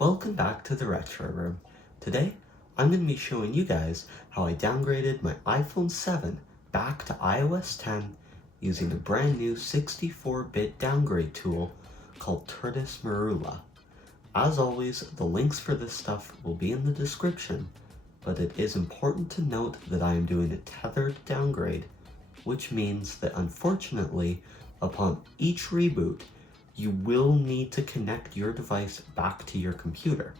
Welcome back to the Retro Room. Today, I'm going to be showing you guys how I downgraded my iPhone 7 back to iOS 10 using a brand new 64-bit downgrade tool called Turdus Merula. As always, the links for this stuff will be in the description, but it is important to note that I am doing a tethered downgrade, which means that unfortunately, upon each reboot, you will need to connect your device back to your computer.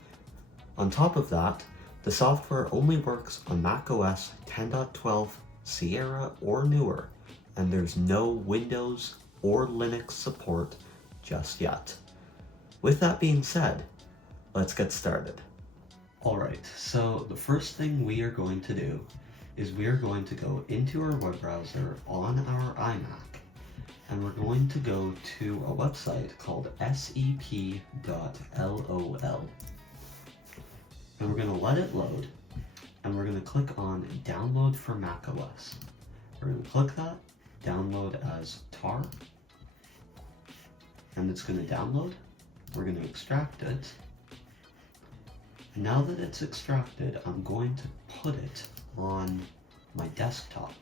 On top of that, the software only works on macOS 10.12 Sierra or newer, and there's no Windows or Linux support just yet. With that being said, let's get started. Alright, so the first thing we are going to do is we are going to go into our web browser on our iMac, and we're going to go to a website called sep.lol. And we're going to let it load, and we're going to click on Download for macOS. We're going to click that, download as tar, and it's going to download. We're going to extract it. And now that it's extracted, I'm going to put it on my desktop.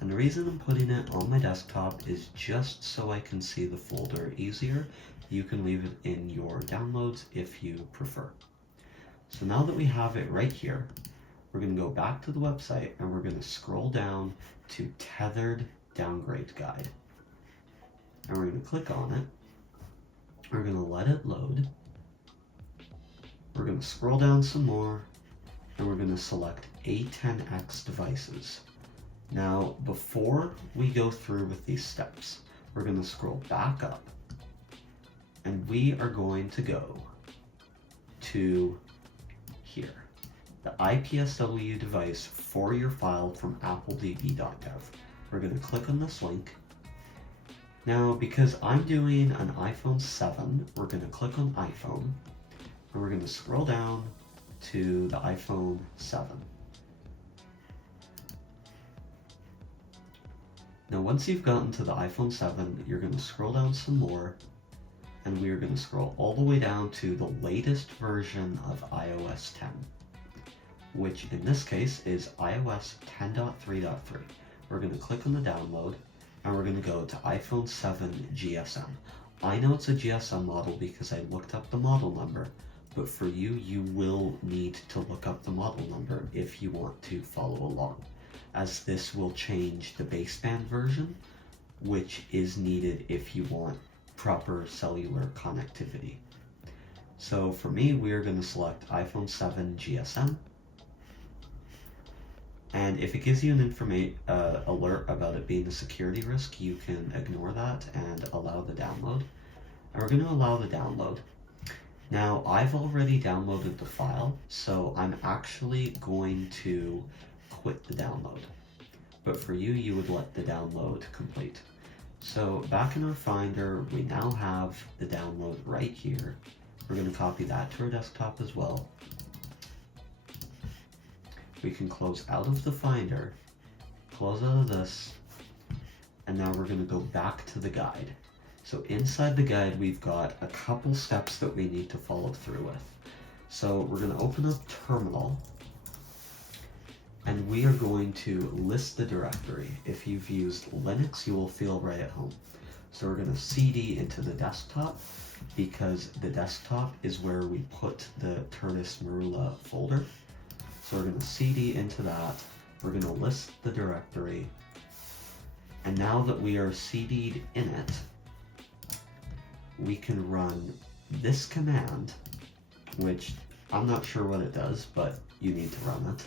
And the reason I'm putting it on my desktop is just so I can see the folder easier. You can leave it in your downloads if you prefer. So now that we have it right here, we're going to go back to the website and we're going to scroll down to Tethered Downgrade Guide. And we're going to click on it. We're going to let it load. We're going to scroll down some more and we're going to select A10X devices. Now, before we go through with these steps, we're going to scroll back up and we are going to go to here, the IPSW device for your file from appledb.gov. We're going to click on this link. Now, because I'm doing an iPhone 7, we're going to click on iPhone and we're going to scroll down to the iPhone 7. Now once you've gotten to the iPhone 7, you're going to scroll down some more, and we are going to scroll all the way down to the latest version of iOS 10, which in this case is iOS 10.3.3. We're going to click on the download, and we're going to go to iPhone 7 GSM. I know it's a GSM model because I looked up the model number, but for you, you will need to look up the model number if you want to follow along, as this will change the baseband version, which is needed if you want proper cellular connectivity. So for me, we are going to select iPhone 7 GSM. And if it gives you an alert about it being a security risk, you can ignore that and allow the download. And we're going to allow the download. Now, I've already downloaded the file, so I'm actually going to quit the download. But for you, you would let the download complete. So back in our Finder, we now have the download right here. We're going to copy that to our desktop as well. We can close out of the Finder, close out of this, and now we're going to go back to the guide. So inside the guide, we've got a couple steps that we need to follow through with. So we're going to open up Terminal, and we are going to list the directory. If you've used Linux, you will feel right at home. So we're going to cd into the desktop, because the desktop is where we put the Turdus Merula folder. So we're going to cd into that. We're going to list the directory. And now that we are cd'd in it, we can run this command, which I'm not sure what it does, but you need to run it.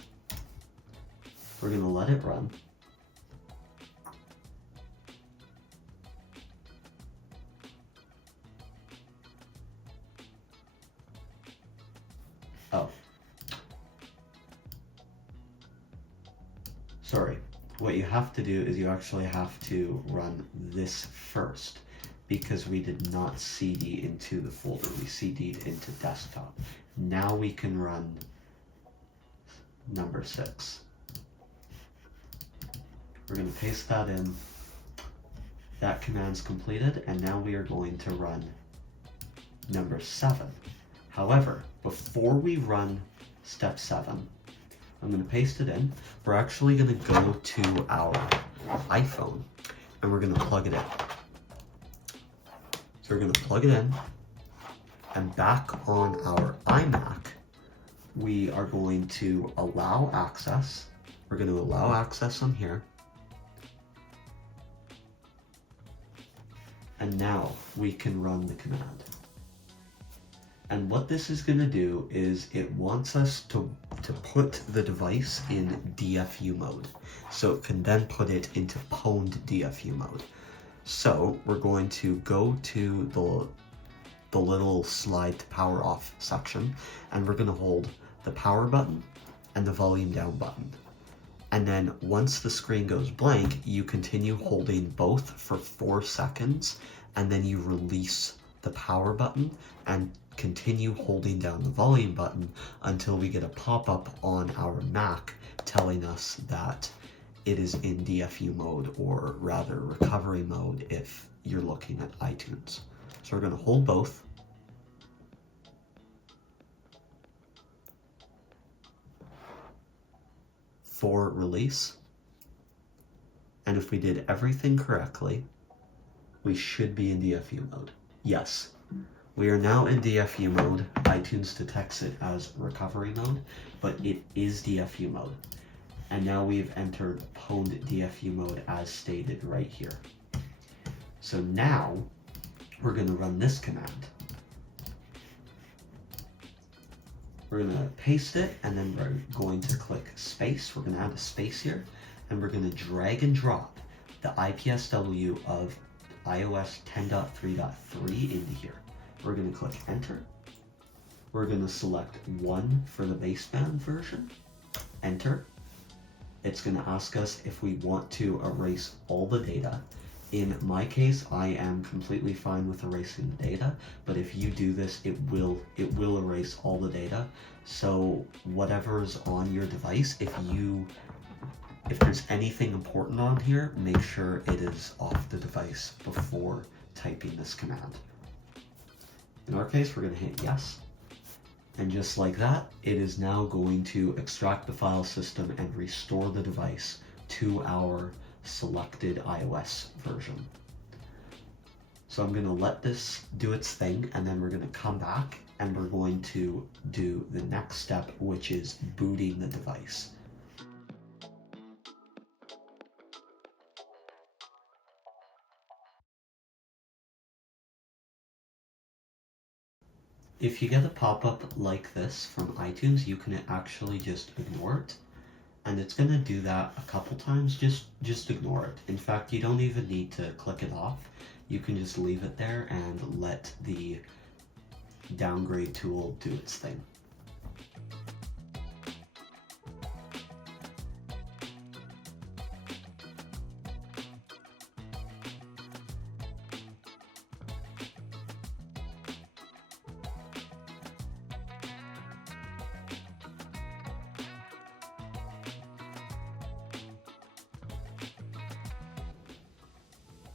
We're going to let it run. Oh. Sorry. What you have to do is you actually have to run this first, because we did not cd into the folder. We cd'd into desktop. Now we can run number 6. We're going to paste that in. That command's completed, and now we are going to run number 7. However, before we run step 7, I'm going to paste it in. We're actually going to go to our iPhone and we're going to plug it in. So we're going to plug it in, and back on our iMac, we are going to allow access. We're going to allow access on here. And now we can run the command. And what this is going to do is it wants us to put the device in DFU mode. So it can then put it into pwned DFU mode. So we're going to go to the little slide to power off section, and we're going to hold the power button and the volume down button. And then once the screen goes blank, you continue holding both for 4 seconds, and then you release the power button and continue holding down the volume button until we get a pop-up on our Mac telling us that it is in DFU mode, or rather recovery mode if you're looking at iTunes. So we're going to hold both. For release. And if we did everything correctly, we should be in DFU mode. Yes, we are now in DFU mode. iTunes detects it as recovery mode, but it is DFU mode. And now we've entered pwned DFU mode as stated right here. So now we're going to run this command. We're going to paste it, and then we're going to click space. We're going to add a space here, and we're going to drag and drop the IPSW of iOS 10.3.3 into here. We're going to click enter. We're going to select 1 for the baseband version, enter. It's going to ask us if we want to erase all the data. In my case, I am completely fine with erasing the data, but if you do this, it will erase all the data. So whatever's on your device, if there's anything important on here, make sure it is off the device before typing this command. In our case, we're going to hit yes. And just like that, it is now going to extract the file system and restore the device to our selected iOS version. So I'm going to let this do its thing, and then we're going to come back and we're going to do the next step, which is booting the device. If you get a pop-up like this from iTunes, you can actually just ignore it. And it's going to do that a couple times. Just ignore it. In fact, you don't even need to click it off. You can just leave it there and let the downgrade tool do its thing.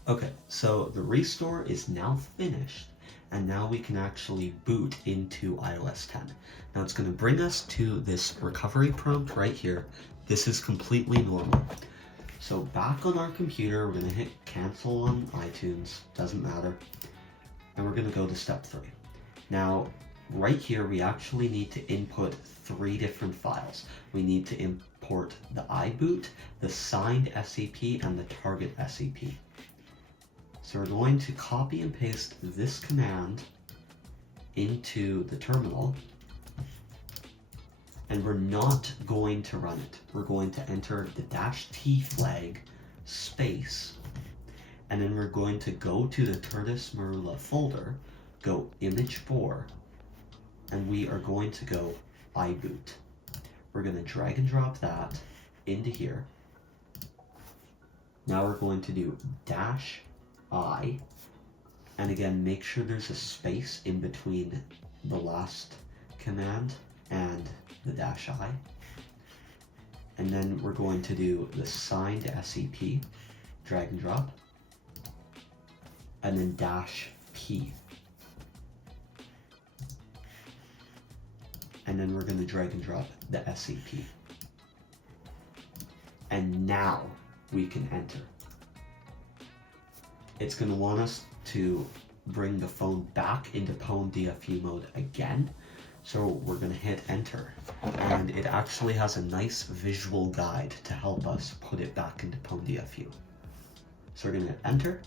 Okay, so the restore is now finished, and now we can actually boot into iOS 10. Now it's going to bring us to this recovery prompt right here. This is completely normal. So back on our computer, we're going to hit cancel on iTunes, doesn't matter, and we're going to go to step 3. Now, right here, we actually need to input 3 different files. We need to import the iBoot, the signed SCP, and the target SCP. So we're going to copy and paste this command into the terminal, and we're not going to run it. We're going to enter the -t flag space, and then we're going to go to the Turdus Merula folder, go image 4, and we are going to go iBoot. We're going to drag and drop that into here. Now we're going to do -I, and again, make sure there's a space in between the last command and the -I. And then we're going to do the signed SCP, drag and drop, and then -P. and then we're going to drag and drop the SEP. And now we can enter. It's going to want us to bring the phone back into Pwn DFU mode again. So we're going to hit enter, and it actually has a nice visual guide to help us put it back into Pwn DFU. So we're going to hit enter,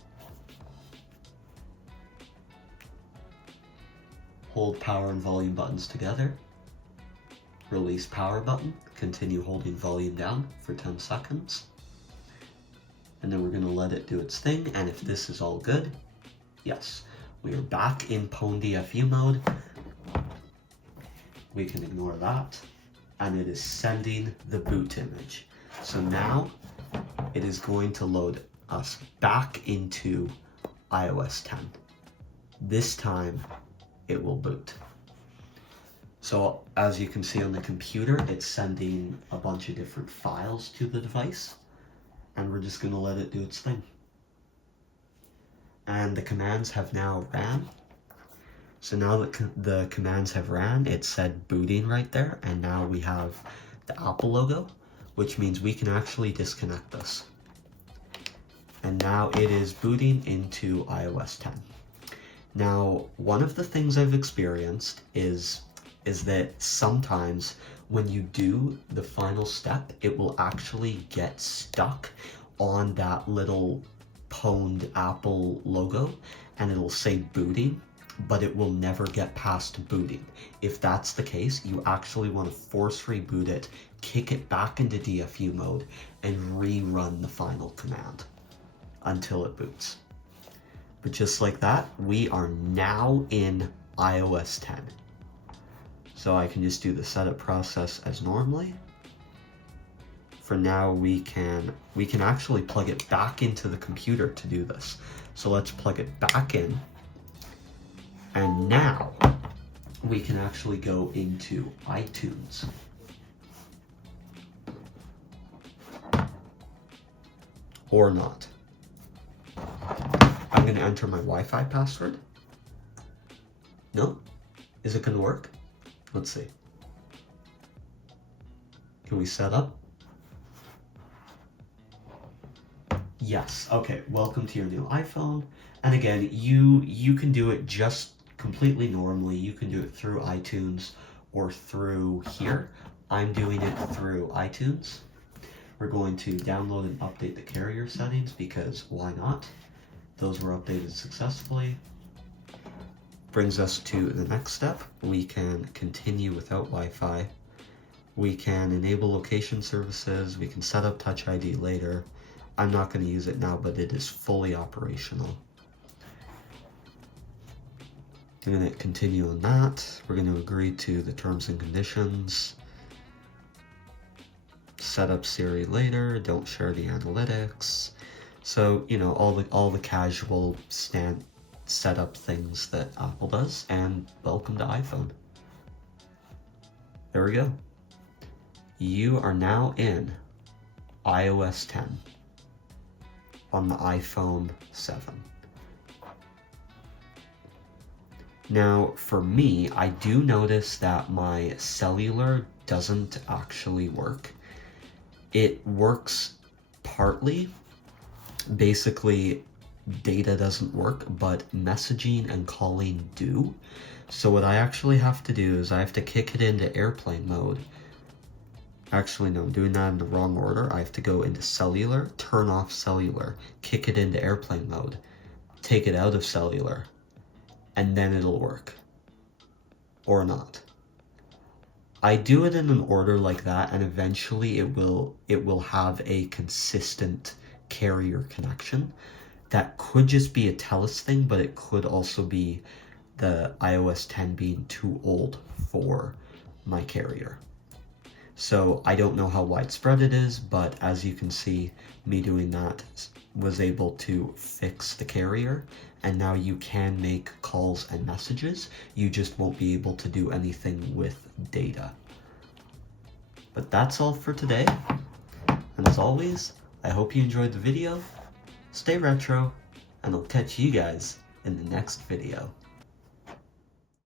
hold power and volume buttons together, release power button, continue holding volume down for 10 seconds, and then we're going to let it do its thing. And if this is all good, yes, we are back in Pwn DFU mode. We can ignore that, and it is sending the boot image. So now it is going to load us back into iOS 10. This time it will boot. So as you can see on the computer, it's sending a bunch of different files to the device, and we're just going to let it do its thing. And the commands have now ran. So now that the commands have ran, it said booting right there, and now we have the Apple logo, which means we can actually disconnect this. And now it is booting into iOS 10. Now, one of the things I've experienced is that sometimes when you do the final step, it will actually get stuck on that little pwned Apple logo, and it'll say booting, but it will never get past booting. If that's the case, you actually want to force reboot it, kick it back into DFU mode, and rerun the final command until it boots. But just like that, we are now in iOS 10. So I can just do the setup process as normally. For now, we can actually plug it back into the computer to do this. So let's plug it back in. And now we can actually go into iTunes. Or not. I'm going to enter my Wi-Fi password. No? Is it going to work? Let's see. Can we set up? Yes. Okay. Welcome to your new iPhone. And again, you can do it just completely normally. You can do it through iTunes or through here. I'm doing it through iTunes. We're going to download and update the carrier settings because why not? Those were updated successfully. Brings us to the next step. We can continue without Wi-Fi. We can enable location services. We can set up Touch ID later. I'm not going to use it now, but it is fully operational. I'm going to continue on that. We're going to agree to the terms and conditions. Set up Siri later. Don't share the analytics. So, you know, all the casual setup things that Apple does, and welcome to iPhone. There we go. You are now in iOS 10 on the iPhone 7. Now, for me, I do notice that my cellular doesn't actually work. It works partly. Basically, data doesn't work, but messaging and calling do. So what I actually have to do is I have to kick it into airplane mode. Actually, no, I'm doing that in the wrong order. I have to go into cellular, turn off cellular, kick it into airplane mode, take it out of cellular, and then it'll work. Or not. I do it in an order like that, and eventually it will have a consistent carrier connection. That could just be a TELUS thing, but it could also be the iOS 10 being too old for my carrier. So I don't know how widespread it is, but as you can see, me doing that was able to fix the carrier, and now you can make calls and messages. You just won't be able to do anything with data. But that's all for today, and as always, I hope you enjoyed the video. Stay retro, and I'll catch you guys in the next video.